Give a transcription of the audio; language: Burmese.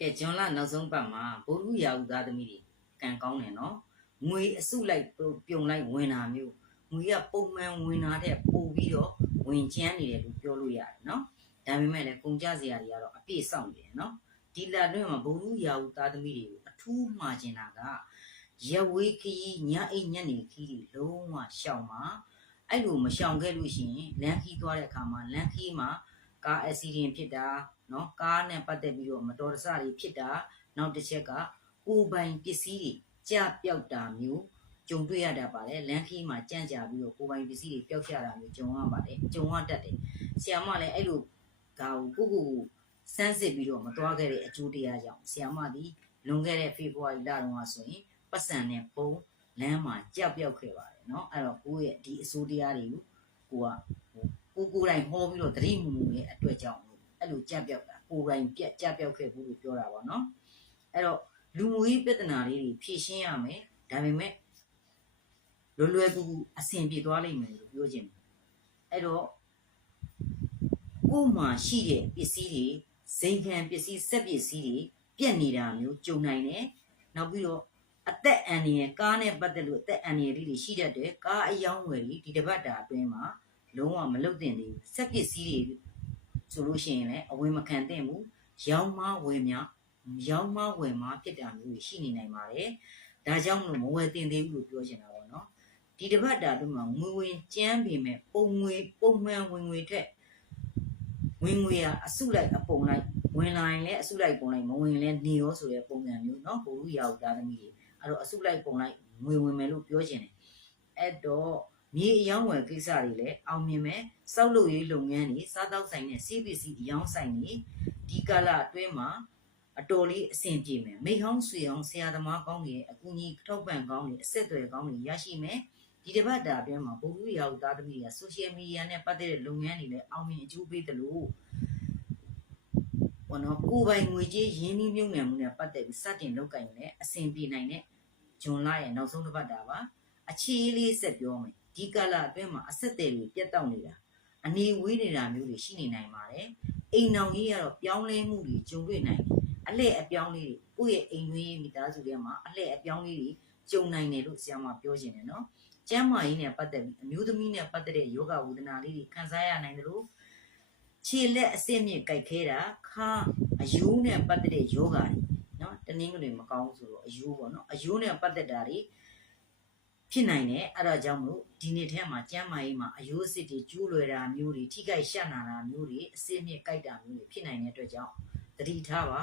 ကဲဂျွန်လာနောက်ဆုံးပတ်မှာဗုဒ္ဓရာဟုသားသမီးတွေကံကောင်းတယ်နော်ငွေအစုလိုက်ပြုံလိုက်ဝင်တာမျိုးငွေကပုံမှန်ဝင်တာတဲ့ပို့ပြီးတော့ဝင်ကျန်းနေတယ်လို့ပြောလို့ရတယ်နော်ဒါပေမဲ့လည်းကုန်ကြစရာတွေကတော့အပြည့်စောင့်နေတယ်နော်ဒီလအတွင်းမှာဗုဒ္ဓရာဟုသားသမီးတွေကိုအထူးမှာကျင်တာကရက်ဝေးခီးညအိတ်ညက်နေခီးတွေလုံးဝရှောင်မှာအဲ့လိုမရှောင်ခဲ့လို့ရှိရင်လမ်းခီးသွားတဲ့အခါမှာလမ်းခီးမှာကားအက်ဆီဒင့်ဖြစ်တာနော်ကားနဲ့ပတ်သက်ပြီးတော့မတော်တဆတွေဖြစ်တာနောက်တစ်ချက်ကကိုယ်ပိုင်ပစ္စည်းတွေကြပျောက်တာမျိုးကြုံတွေ့ရတတ်ပါတယ်လမ်းခီးမှာကြန့်ကြာပြီးတော့ကိုယ်ပိုင်ပစ္စည်းတွေပျောက်ကျတာမျိုးကြုံရပါတယ်ကြုံရတတ်တယ်ဆရာမလည်းအဲ့လိုဒါကိုကိုစမ်းစစ်ပြီးတော့မသွားခဲ့တဲ့အကျိုးတရားကြောင့်ဆရာမဒီလွန်ခဲ့တဲ့ဖေဖော်ဝါရီလတုန်းကဆိုရင်ပတ်စံနဲ့ပုံလမ်းမှာကြောက်ပြောက်ခဲ့ပါတယ်เนาะအဲ့တော့ကိုရဲ့ဒီအစိုးတရားတွေကိုကိုယ်တိုင်ဟောပြီးတော့သတိမူမူရဲ့အတွက်ကြောင့်အဲ့လိုကြောက်ပြောက်တာကိုယ်တိုင်ပြက်ကြောက်ပြောက်ခဲ့ဘူးလို့ပြောတာပေါ့เนาะအဲ့တော့လူမှုရေးပြဿနာလေးတွေဖြေရှင်းရမယ်ဒါပေမဲ့လွယ်ကူကူအဆင်ပြေသွားလိမ့်မယ်လို့ပြောချင်တယ်အဲ့တော့ကိုယ်မှာရှိတဲ့ပစ္စည်းတွေဇိမ်ခံပစ္စည်းစက်ပစ္စည်းတွေပြက်နေတာမျိုးကြုံနိုင်တယ်နောက်ပြီးတော့အသက်အန္တရာယ်ကားနဲ့ပတ်သက်လို့အသက်အန္တရာယ်တွေရှိတတ်တယ်ကားအယောင်းဝယ်တွေဒီတစ်ပတ်တာအတွင်းမှာလုံးဝမလုတ်တင်သေးဘူးစက်ပစ္စည်းတွေဆိုလို့ရှိရင်လည်းအဝင်မခံသင့်ဘူးရောင်းမဝယ်များရောင်းမဝယ်မှာဖြစ်တာမျိုးရှိနေနိုင်ပါတယ်ဒါကြောင့်မလို့မဝယ်တင်သေးဘူးလို့ပြောချင်တာပေါ့နော်ဒီတစ်ပတ်တာအတွင်းမှာငွေဝင်ကျန်းပေမဲ့ပုံမှန်ဝင်ငွေထက်ဝင်ငွေကအစုလိုက်အပုံလိုက်ဝင်လာရင်လည်းအစုလိုက်ပုံလိုက်မဝင်လည်းနေရောဆိုတဲ့ပုံစံမျိုးเนาะဘိုလ်လူရာဟုသားသမီးတွေအဲ့တော့အစုလိုက်ပုံလိုက်ငွေဝင်မယ်လို့ပြောချင်တယ်အဲ့တော့မြေအယောင်းဝယ်ကိစ္စတွေလည်းအောင်မြင်မယ်စောက်လုပ်ရေးလုပ်ငန်းတွေစားတောက်ဆိုင်နဲ့စီးပစ္စည်းအယောင်းဆိုင်တွေဒီကာလအတွင်းမှာအတော်လေးအဆင်ပြေမယ်မိဟောင်းဆွေအောင်ဆရာသမားကောင်းတွေအကူအညီထောက်ပံ့ကောင်းတွေအဆက်အသွယ်ကောင်းတွေရရှိမယ်ဒီတစ်ပတ်တာအတွင်းမှာဘိုလ်လူရာဟုသားသမီးတွေကဆိုရှယ်မီဒီယာနဲ့ပတ်သက်တဲ့လုပ်ငန်းတွေလည်းအောင်မြင်အကျိုးပေးတယ်လို့ဘောနော်ကိုယ်ပိုင်ငွေကြေးရင်းနှီးမြှုပ်နှံမှုနဲ့ပတ်သက်ပြီးစတင်လုပ်ကိုင်နေအဆင်ပြေနိုင်တဲ့ဂျွန်လရဲ့နောက်ဆုံးတစ်ပတ်တာပါအခြေလေးဆက်ပြောမယ်ဒီကာလအတွင်းမှာအဆက်အသွယ်တွေပြတ်တောက်နေတာအနေဝေးနေတာမျိုးတွေရှိနေနိုင်ပါတယ်အိမ်အောင်ကြီးကတော့ပြောင်းလဲမှုတွေကြုံတွေ့နိုင်တယ်အလှည့်အပြောင်းလေးတွေကိုယ့်ရဲ့အိမ်သွေးမိသားစုထဲမှာအလှည့်အပြောင်းလေးတွေကြုံနိုင်တယ်လို့ဆရာမပြောချင်တယ်နော်ကျန်းမာရေးနဲ့ပတ်သက်ပြီးအမျိုးသမီးနဲ့ပတ်သက်တဲ့ယောဂဝေဒနာလေးတွေခံစားရနိုင်တယ်လို့ခြေလက်အဆင့်မြင့်ကြိုက်ခဲတာခါအယိုးနဲ့ပတ်သက်တဲ့ယောဂတွေနော်တနည်းတွေမကောင်းဆိုတော့အယိုးပေါ့နော်အယိုးနဲ့ပတ်သက်တာတွေဖြစ်နိုင်တယ်အဲ့ဒါကြောင့်မလို့ဒီနေ့ထဲမှာကျန်းမာရေးမှာအယိုးစစ်တွေကျိုးလွယ်တာမျိုးတွေထိခိုက်ရှက်နာတာမျိုးတွေအဆင့်မြင့်ကြိုက်တာမျိုးတွေဖြစ်နိုင်တဲ့အတွက်ကြောင့်သတိထားပါ